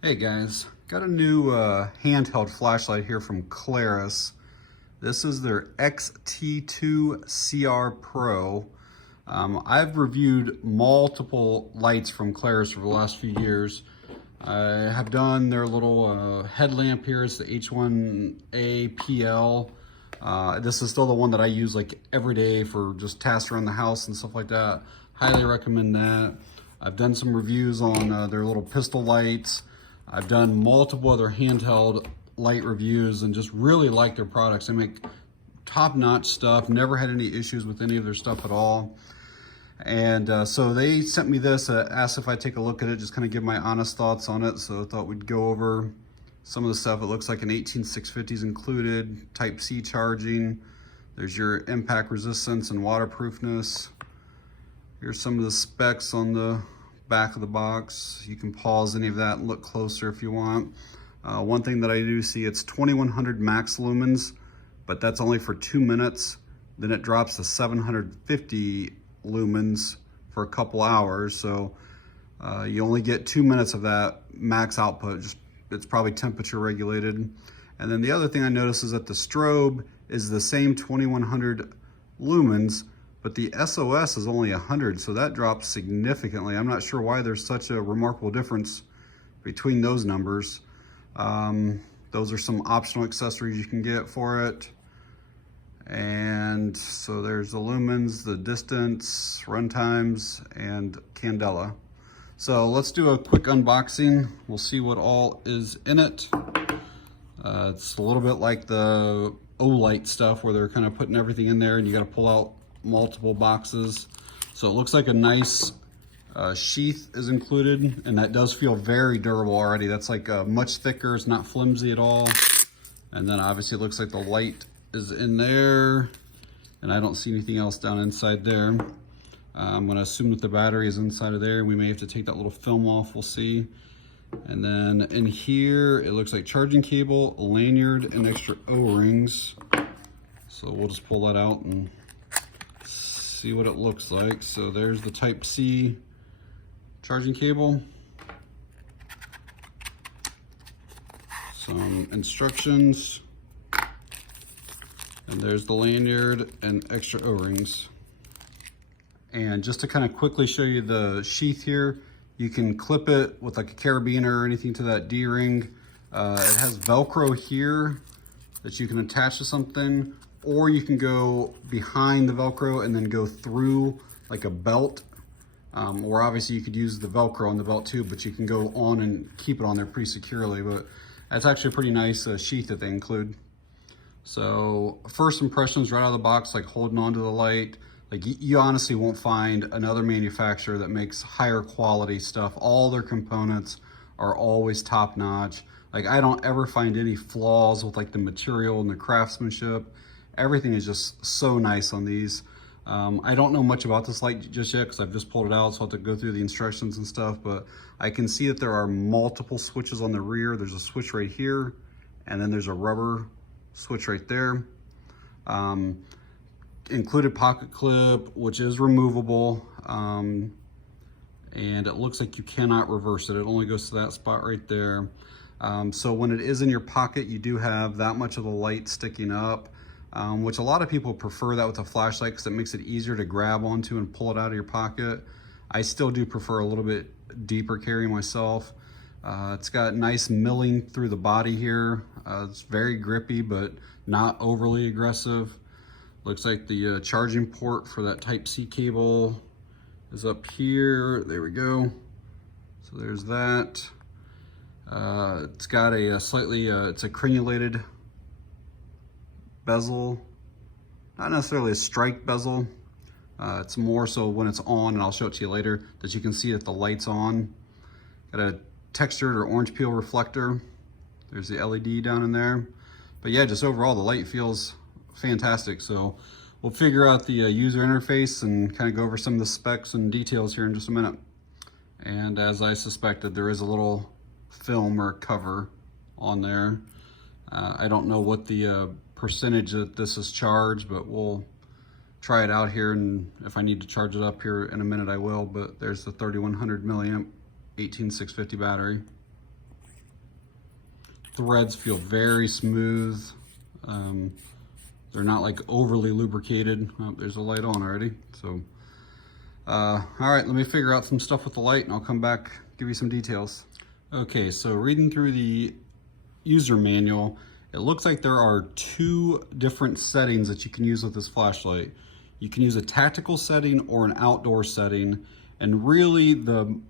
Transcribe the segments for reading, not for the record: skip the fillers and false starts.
Hey guys, got a new handheld flashlight here from Klarus. This is their XT2CR Pro. I've reviewed multiple lights from Klarus over the last few years. I have done their little headlamp here. It's the H1A PL. This is still the one that I use like every day for just tasks around the house and stuff like that. Highly recommend that. I've done some reviews on their little pistol lights. I've done multiple other handheld light reviews and just really like their products. They make top-notch stuff, never had any issues with any of their stuff at all. And so they sent me this, asked if I'd take a look at it, just kind of give my honest thoughts on it. So I thought we'd go over some of the stuff. It looks like an 18650 is included, Type-C charging. There's your impact resistance and waterproofness. Here's some of the specs on the back of the box. You can pause any of that and look closer if you want. One thing that I do see, it's 2100 max lumens, but that's only for 2 minutes. Then it drops to 750 lumens for a couple hours. So you only get 2 minutes of that max output. It's probably temperature regulated. And then the other thing I noticed is that the strobe is the same 2100 lumens, but the SOS is only 100, so that drops significantly. I'm not sure why there's such a remarkable difference between those numbers. Those are some optional accessories you can get for it. And so there's the lumens, the distance, run times, and candela. So let's do a quick unboxing. We'll see what all is in it. It's a little bit like the Olight stuff where they're kind of putting everything in there and you got to pull out multiple boxes. So it looks like a nice sheath is included, and that does feel very durable already. That's like much thicker, it's not flimsy at all. And then obviously it looks like the light is in there, and I don't see anything else down inside there. I'm gonna assume that the battery is inside of there. We may have to take that little film off, we'll see. And then in here, it looks like charging cable, a lanyard, and extra O-rings. So we'll just pull that out and see what it looks like. So there's the Type-C charging cable. Some instructions. And there's the lanyard and extra O-rings. And just to kind of quickly show you the sheath here, you can clip it with like a carabiner or anything to that D-ring. It has Velcro here that you can attach to something, or you can go behind the Velcro and then go through like a belt. Or obviously you could use the Velcro on the belt too, but you can go on and keep it on there pretty securely. But that's actually a pretty nice sheath that they include. So first impressions right out of the box, like holding onto the light, like you honestly won't find another manufacturer that makes higher quality stuff. All their components are always top notch. Like I don't ever find any flaws with like the material and the craftsmanship. Everything is just so nice on these. I don't know much about this light just yet because I've just pulled it out, so I'll have to go through the instructions and stuff, but I can see that there are multiple switches on the rear. There's a switch right here, and then there's a rubber switch right there. Included pocket clip, which is removable, and it looks like you cannot reverse it. It only goes to that spot right there. So when it is in your pocket, you do have that much of the light sticking up, which a lot of people prefer that with a flashlight because it makes it easier to grab onto and pull it out of your pocket. I still do prefer a little bit deeper carry myself. It's got nice milling through the body here. It's very grippy, but not overly aggressive. Looks like the charging port for that Type-C cable is up here. There we go. So there's that. It's got a slightly, it's a crenulated bezel. Not necessarily a strike bezel. It's more so when it's on, and I'll show it to you later, that you can see that the light's on. Got a textured or orange peel reflector. There's the LED down in there. But yeah, just overall, the light feels fantastic. So we'll figure out the user interface and kind of go over some of the specs and details here in just a minute. And as I suspected, there is a little film or cover on there. I don't know what the percentage that this is charged, but we'll try it out here, and if I need to charge it up here in a minute I will. But there's the 3100 milliamp 18650 battery. threads feel very smooth. They're not like overly lubricated. Oh, there's a light on already. So, all right, let me figure out some stuff with the light and I'll come back, give you some details. Okay, so reading through the user manual, it looks like there are 2 different settings that you can use with this flashlight. You can use a tactical setting or an outdoor setting, and really the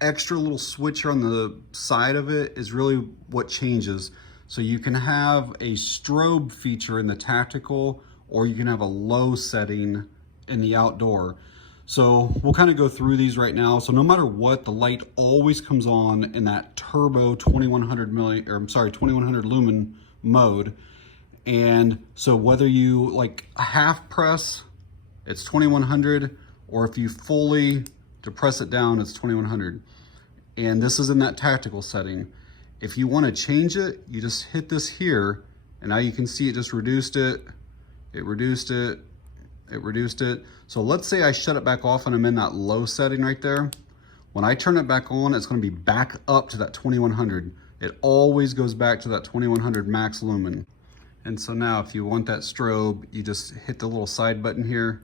extra little switcher on the side of it is really what changes. So you can have a strobe feature in the tactical, or you can have a low setting in the outdoor. So we'll kind of go through these right now. So no matter what, the light always comes on in that turbo 2100 lumen mode. And so whether you like a half press, it's 2100, or if you fully depress it down, it's 2100. And this is in that tactical setting. If you want to change it, you just hit this here, and now you can see it just reduced it, it reduced it, it reduced it. So let's say I shut it back off and I'm in that low setting right there. When I turn it back on, it's going to be back up to that 2100. It always goes back to that 2100 max lumen. And so now if you want that strobe, you just hit the little side button here,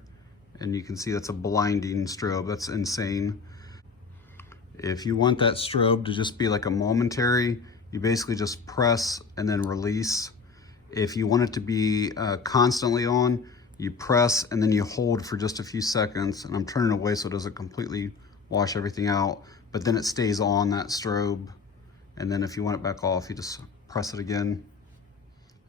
and you can see that's a blinding strobe. That's insane. If you want that strobe to just be like a momentary, you basically just press and then release. If you want it to be constantly on, you press and then you hold for just a few seconds. And I'm turning away so it doesn't completely wash everything out, but then it stays on, that strobe. And then if you want it back off, you just press it again.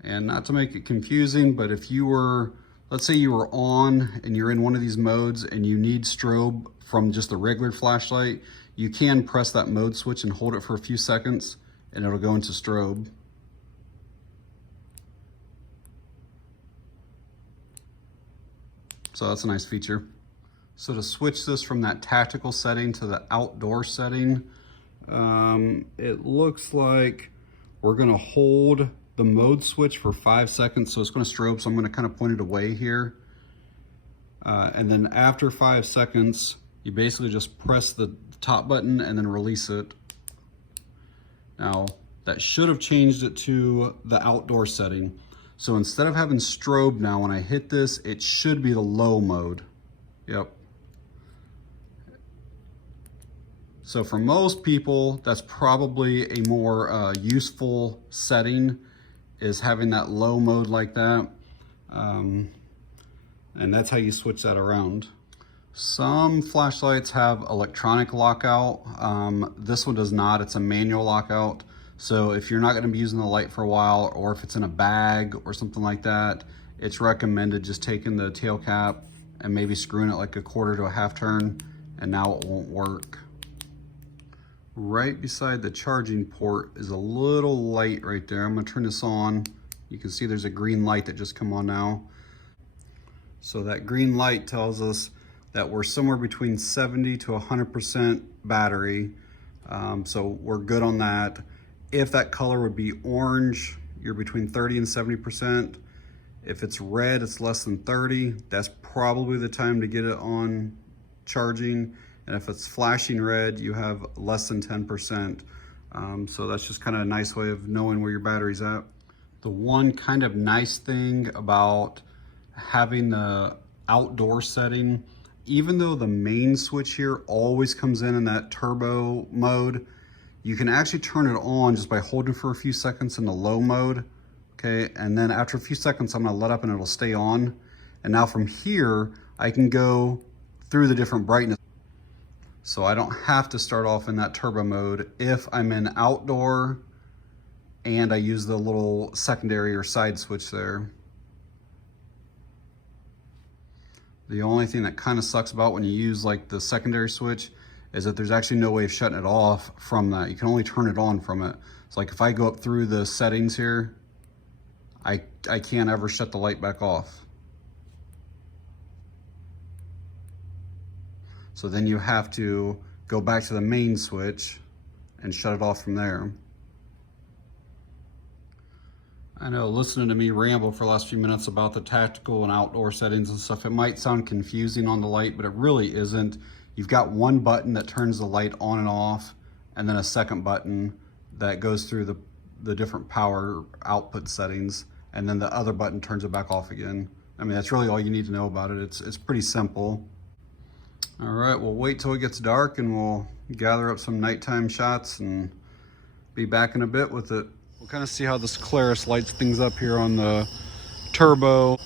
And not to make it confusing, but if you were, let's say you were on and you're in one of these modes and you need strobe from just the regular flashlight, you can press that mode switch and hold it for a few seconds and it'll go into strobe. So that's a nice feature. So to switch this from that tactical setting to the outdoor setting, it looks like we're gonna hold the mode switch for 5 seconds. So it's gonna strobe, so I'm gonna kind of point it away here. And then after 5 seconds, you basically just press the top button and then release it. Now, that should have changed it to the outdoor setting. So instead of having strobe now, when I hit this, it should be the low mode. Yep. So for most people, that's probably a more useful setting, is having that low mode like that. And that's how you switch that around. Some flashlights have electronic lockout. This one does not, it's a manual lockout. So if you're not gonna be using the light for a while, or if it's in a bag or something like that, it's recommended just taking the tail cap and maybe screwing it like a quarter to a half turn, and now it won't work. Right beside the charging port is a little light right there. I'm gonna turn this on. You can see there's a green light that just come on now. So that green light tells us that we're somewhere between 70 to 100% battery. So we're good on that. If that color would be orange, you're between 30 and 70%. If it's red, it's less than 30. That's probably the time to get it on charging. And if it's flashing red, you have less than 10%. So that's just kind of a nice way of knowing where your battery's at. The one kind of nice thing about having the outdoor setting, even though the main switch here always comes in that turbo mode, you can actually turn it on just by holding for a few seconds in the low mode, okay? And then after a few seconds, I'm gonna let up and it'll stay on. And now from here, I can go through the different brightness. So I don't have to start off in that turbo mode if I'm in outdoor and I use the little secondary or side switch there. The only thing that kind of sucks about when you use like the secondary switch is that there's actually no way of shutting it off from that. You can only turn it on from it. It's like if I go up through the settings here, I can't ever shut the light back off. So then you have to go back to the main switch and shut it off from there. I know listening to me ramble for the last few minutes about the tactical and outdoor settings and stuff, it might sound confusing on the light, but it really isn't. You've got one button that turns the light on and off, and then a second button that goes through the different power output settings, and then the other button turns it back off again. I mean, that's really all you need to know about it. It's pretty simple. All right, we'll wait till it gets dark and we'll gather up some nighttime shots and be back in a bit with it. We'll kind of see how this Klarus lights things up here on the turbo.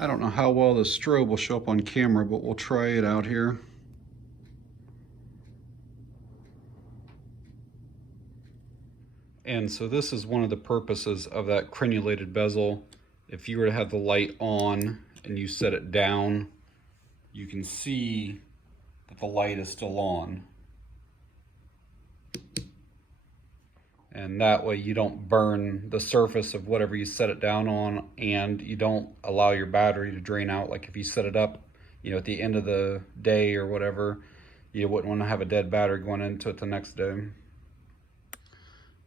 I don't know how well the strobe will show up on camera, but we'll try it out here. And so this is one of the purposes of that crenulated bezel. If you were to have the light on and you set it down, you can see that the light is still on. And that way you don't burn the surface of whatever you set it down on, and you don't allow your battery to drain out. Like if you set it up, you know, at the end of the day or whatever, you wouldn't want to have a dead battery going into it the next day.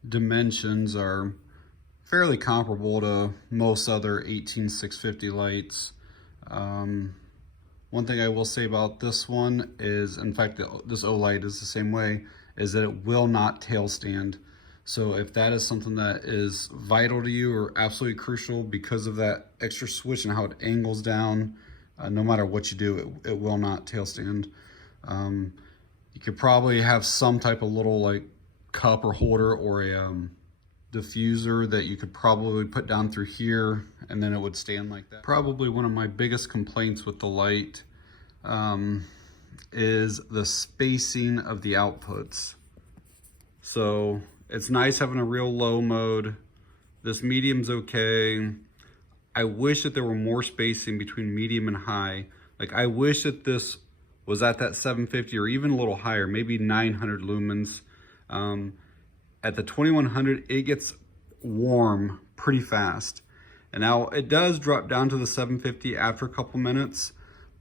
Dimensions are fairly comparable to most other 18650 lights. One thing I will say about this one is, in fact, this O-light is the same way, is that it will not tail stand. So if that is something that is vital to you or absolutely crucial because of that extra switch and how it angles down, no matter what you do, it will not tail stand. You could probably have some type of little like cup or holder or a diffuser that you could probably put down through here, and then it would stand like that. Probably one of my biggest complaints with the light is the spacing of the outputs. So it's nice having a real low mode. This medium's okay. I wish that there were more spacing between medium and high. Like I wish that this was at that 750 or even a little higher, maybe 900 lumens. At the 2100, it gets warm pretty fast. And now it does drop down to the 750 after a couple minutes,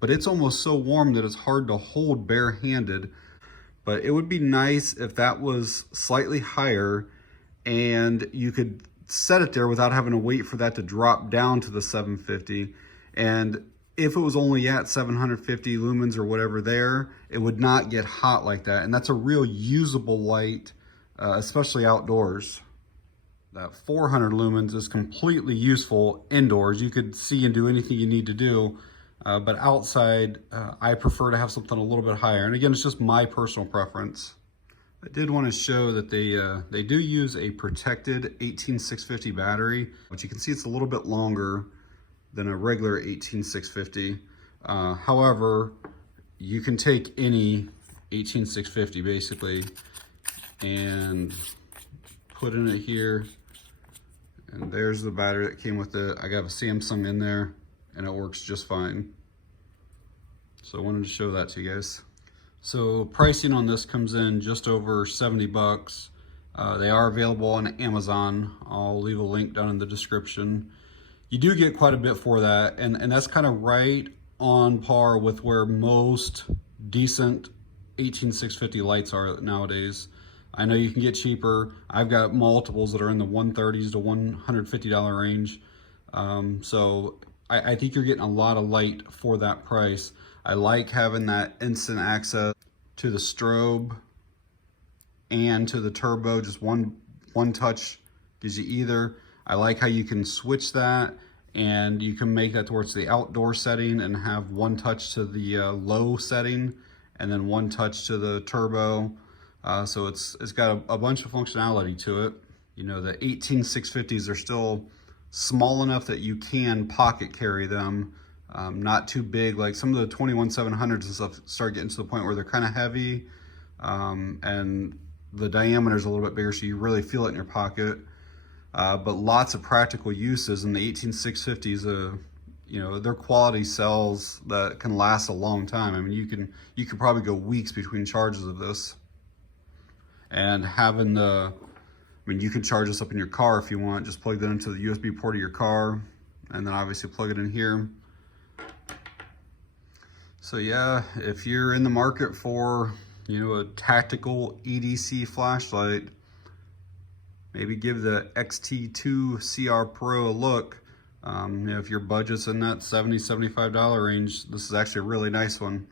but it's almost so warm that it's hard to hold barehanded. But it would be nice if that was slightly higher and you could set it there without having to wait for that to drop down to the 750. And if it was only at 750 lumens or whatever there, it would not get hot like that. And that's a real usable light, especially outdoors. That 400 lumens is completely useful indoors. You could see and do anything you need to do. But outside, I prefer to have something a little bit higher. And again, it's just my personal preference. I did want to show that they do use a protected 18650 battery, but you can see it's a little bit longer than a regular 18650. However, you can take any 18650 basically and put in it here. And there's the battery that came with it. I got a Samsung in there, and it works just fine. So I wanted to show that to you guys. So pricing on this comes in just over 70 bucks. They are available on Amazon. I'll leave a link down in the description. You do get quite a bit for that, and that's kind of right on par with where most decent 18650 lights are nowadays. I know you can get cheaper. I've got multiples that are in the $130s to $150 range. So I think you're getting a lot of light for that price. I like having that instant access to the strobe and to the turbo. Just one touch gives you either. I like how you can switch that, and you can make that towards the outdoor setting and have one touch to the low setting and then one touch to the turbo. So it's got a bunch of functionality to it. You know, the 18650s are still small enough that you can pocket carry them, not too big. Like some of the 21700s and stuff start getting to the point where they're kind of heavy, and the diameter is a little bit bigger, so you really feel it in your pocket. But lots of practical uses, and the 18650 is you know, they're quality cells that can last a long time. I mean, you could probably go weeks between charges of this. And having the, I mean, you can charge this up in your car if you want. Just plug that into the USB port of your car, and then obviously plug it in here. So yeah, if you're in the market for, you know, a tactical EDC flashlight, maybe give the XT2CR Pro a look. You know, if your budget's in that $70, $75 range, this is actually a really nice one.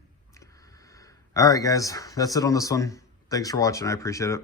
All right, guys, that's it on this one. Thanks for watching. I appreciate it.